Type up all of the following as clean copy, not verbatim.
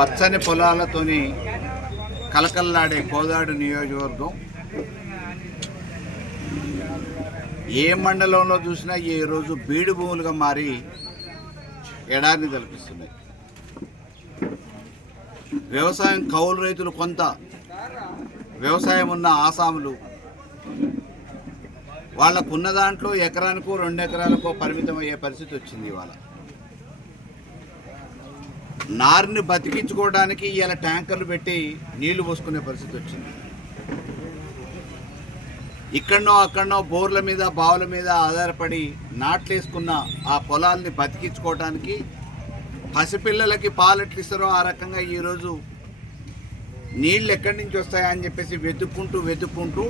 పచ్చని పొలాలతోని కలకల్లాడే కోదాడు నియోజకవర్గం ఏ మండలంలో చూసినా ఈ రోజు బీడు భూములుగా మారి ఎడారిని తలపిస్తున్నాయి. వ్యవసాయం కౌలు రైతులు కొంత, వ్యవసాయం ఉన్న ఆసాములు వాళ్ళకున్న దాంట్లో ఎకరానికో 2 ఎకరాలకో పరిమితం అయ్యే పరిస్థితి వచ్చింది. ఇవాళ నారుని బతికించుకోవడానికి ఇలా ట్యాంకర్లు పెట్టి నీళ్లు పోసుకునే పరిస్థితి వచ్చింది. ఇక్కడనో అక్కడనో బోర్ల మీద బావుల మీద ఆధారపడి నాట్లేసుకున్న ఆ పొలాల్ని బతికించుకోవడానికి పసిపిల్లలకి పాలు ఎట్లు ఇస్తారో ఆ రకంగా ఈరోజు నీళ్ళు ఎక్కడి నుంచి వస్తాయని చెప్పేసి వెతుక్కుంటూ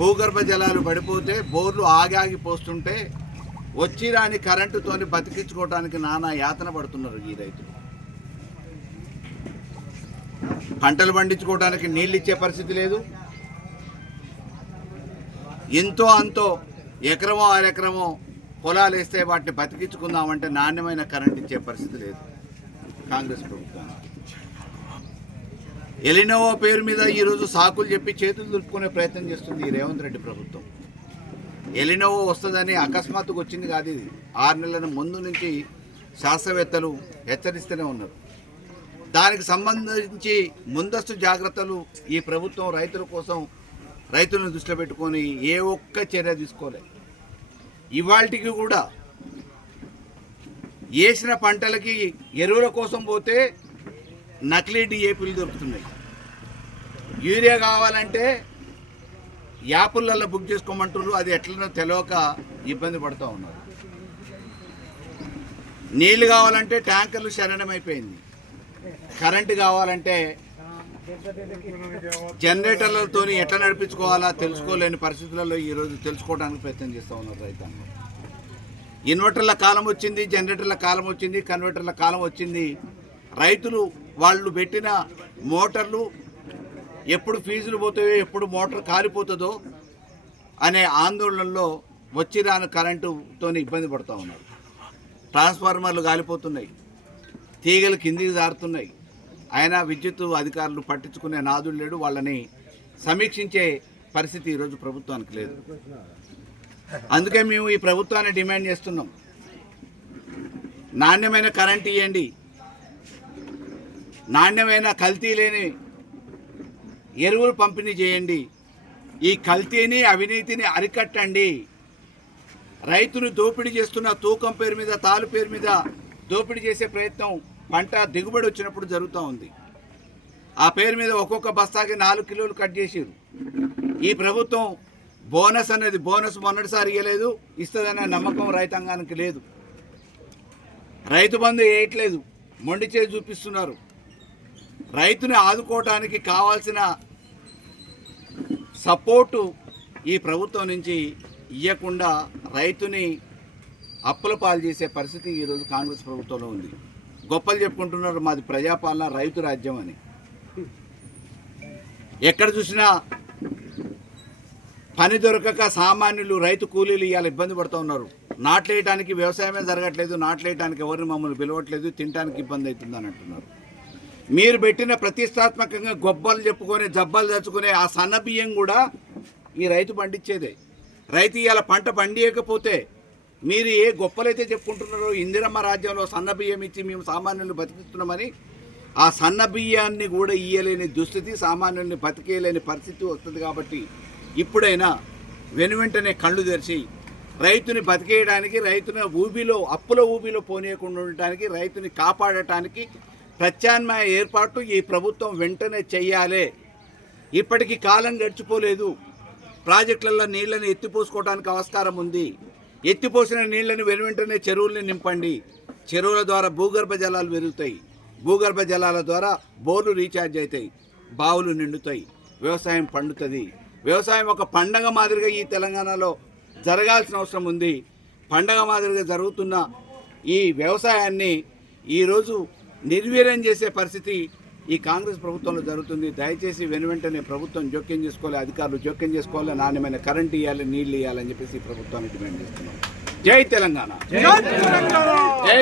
భూగర్భ జలాలు పడిపోతే బోర్లు ఆగి పోస్తుంటే వచ్చి రాని కరెంటుతోని బతికించుకోవడానికి నానా యాతన పడుతున్నారు ఈ రైతులు. పంటలు పండించుకోవడానికి నీళ్ళు ఇచ్చే పరిస్థితి లేదు. ఎంతో అంతో ఎకరమో 6 ఎకరమో పొలాలు వేస్తే వాటిని బతికించుకుందామంటే నాణ్యమైన కరెంట్ ఇచ్చే పరిస్థితి లేదు కాంగ్రెస్ ప్రభుత్వం. ఎలినోవో పేరు మీద ఈరోజు సాకులు చెప్పి చేతులు దులుపుకునే ప్రయత్నం చేస్తుంది ఈ రేవంత్ రెడ్డి ప్రభుత్వం. ఎలినోవో వస్తుందని అకస్మాత్తుగా వచ్చింది కాదు. ఇది 6 నెలల ముందు నుంచి శాస్త్రవేత్తలు హెచ్చరిస్తూనే ఉన్నారు. దానికి సంబంధించి ముందస్తు జాగ్రత్తలు ఈ ప్రభుత్వం రైతుల కోసం, రైతులను దృష్టిలో పెట్టుకొని ఏ ఒక్క చర్య తీసుకోలేదు. ఇవాళకి కూడా వేసిన పంటలకి ఎరువుల కోసం పోతే నకిలీ డిఏపీలు దొరుకుతున్నాయి. యూరియా కావాలంటే యాపులలో బుక్ చేసుకోమంటున్నారు. అది ఎట్లనో తెలియక ఇబ్బంది పడుతూ ఉన్నారు. నీళ్లు కావాలంటే ట్యాంకర్లు శరణమైపోయింది. కరెంటు కావాలంటే జనరేటర్లతో ఎట్లా నడిపించుకోవాలా తెలుసుకోలేని పరిస్థితులలో ఈరోజు తెలుసుకోవడానికి ప్రయత్నం చేస్తూ ఉన్నారు రైతాంగం. ఇన్వర్టర్ల కాలం వచ్చింది, జనరేటర్ల కాలం వచ్చింది, కన్వర్టర్ల కాలం వచ్చింది. రైతులు వాళ్ళు పెట్టిన మోటార్లు ఎప్పుడు ఫీజులు పోతాయో, ఎప్పుడు మోటార్ కాలిపోతుందో అనే ఆందోళనలో వచ్చి రాని కరెంటుతో ఇబ్బంది పడుతూ ఉన్నారు. ట్రాన్స్ఫార్మర్లు కాలిపోతున్నాయి, తీగలు కిందికి జారుతున్నాయి. అయినా విద్యుత్ అధికారులు పట్టించుకునే నాదుడు లేడు. వాళ్ళని సమీక్షించే పరిస్థితి ఈరోజు ప్రభుత్వానికి లేదు. అందుకే మేము ఈ ప్రభుత్వాన్ని డిమాండ్ చేస్తున్నాం. నాణ్యమైన కరెంట్ ఇవ్వండి, నాణ్యమైన కల్తీ లేని ఎరువులు పంపిణీ చేయండి, ఈ కల్తీని అవినీతిని అరికట్టండి. రైతును దోపిడీ చేస్తున్న తూకం పేరు మీద, తాలు పేరు మీద దోపిడీ చేసే ప్రయత్నం పంట దిగుబడి వచ్చినప్పుడు జరుగుతూ ఉంది. ఆ పేరు మీద ఒక్కొక్క బస్తాకి 4 కిలోలు కట్ చేసారు. ఈ ప్రభుత్వం బోనస్ అనేది మొన్నటిసారి ఇవ్వలేదు, ఇస్తుందనే నమ్మకం రైతాంగానికి లేదు. రైతు బంధు వేయట్లేదు, మొండి చేసి చూపిస్తున్నారు. రైతుని ఆదుకోవటానికి కావాల్సిన సపోర్టు ఈ ప్రభుత్వం నుంచి ఇవ్వకుండా రైతుని అప్పుల పాలు చేసే పరిస్థితి ఈరోజు కాంగ్రెస్ ప్రభుత్వంలో ఉంది. గొప్పలు చెప్పుకుంటున్నారు, మాది ప్రజాపాలన, రైతు రాజ్యం అని. ఎక్కడ చూసినా పని దొరకక సామాన్యులు, రైతు కూలీలు ఇవాళ ఇబ్బంది పడుతూ ఉన్నారు. నాట్లేయడానికి వ్యవసాయమే జరగట్లేదు, నాట్లేయడానికి ఎవరిని మమ్మల్ని పిలవట్లేదు, తినడానికి ఇబ్బంది అవుతుందని అంటున్నారు. మీరు పెట్టిన ప్రతిష్టాత్మకంగా గొప్పలు చెప్పుకొని జబ్బాలు తెచ్చుకునే ఆ సన్న బియ్యం కూడా ఈ రైతు పండించేదే. రైతు ఇవాళ పంట పండియకపోతే మీరు ఏ గొప్పలైతే చెప్పుకుంటున్నారో, ఇందిరమ్మ రాజ్యంలో సన్న బియ్యం ఇచ్చి మేము సామాన్యులను బతికిస్తున్నామని, ఆ సన్న బియ్యాన్ని కూడా ఇయ్యలేని దుస్థితి, సామాన్యుల్ని బతికేయలేని పరిస్థితి వస్తుంది. కాబట్టి ఇప్పుడైనా వెనువెంటనే కళ్ళు తెరిచి రైతుని బతికేయడానికి, రైతుని అప్పుల ఊబిలో పోనీయకుండా ఉండటానికి, రైతుని కాపాడటానికి ప్రత్యామ్నాయ ఏర్పాటు ఈ ప్రభుత్వం వెంటనే చెయ్యాలి. ఇప్పటికీ కాలం గడిచిపోలేదు. ప్రాజెక్టులలో నీళ్ళని ఎత్తిపోసుకోవడానికి ఆస్కారం ఉంది. ఎత్తిపోసిన నీళ్లను వెనువెంటనే చెరువుల్ని నింపండి. చెరువుల ద్వారా భూగర్భ జలాలు పెరుగుతాయి. భూగర్భ జలాల ద్వారా బోర్లు రీఛార్జ్ అవుతాయి, బావులు నిండుతాయి, వ్యవసాయం పండుతుంది. వ్యవసాయం ఒక పండగ మాదిరిగా ఈ తెలంగాణలో జరగాల్సిన అవసరం ఉంది. పండగ మాదిరిగా జరుగుతున్న ఈ వ్యవసాయాన్ని ఈరోజు నిర్వీర్యం చేసే పరిస్థితి ఈ కాంగ్రెస్ ప్రభుత్వంలో జరుగుతుంది. దయచేసి వెనువెంటనే ప్రభుత్వం జోక్యం చేసుకోవాలి, అధికారులు జోక్యం చేసుకోవాలి, నాణ్యమైన కరెంటు ఇవ్వాలి, నీళ్లు ఇవ్వాలని చెప్పేసి ప్రభుత్వాన్ని డిమాండ్ చేస్తున్నాం. జై తెలంగాణ, జై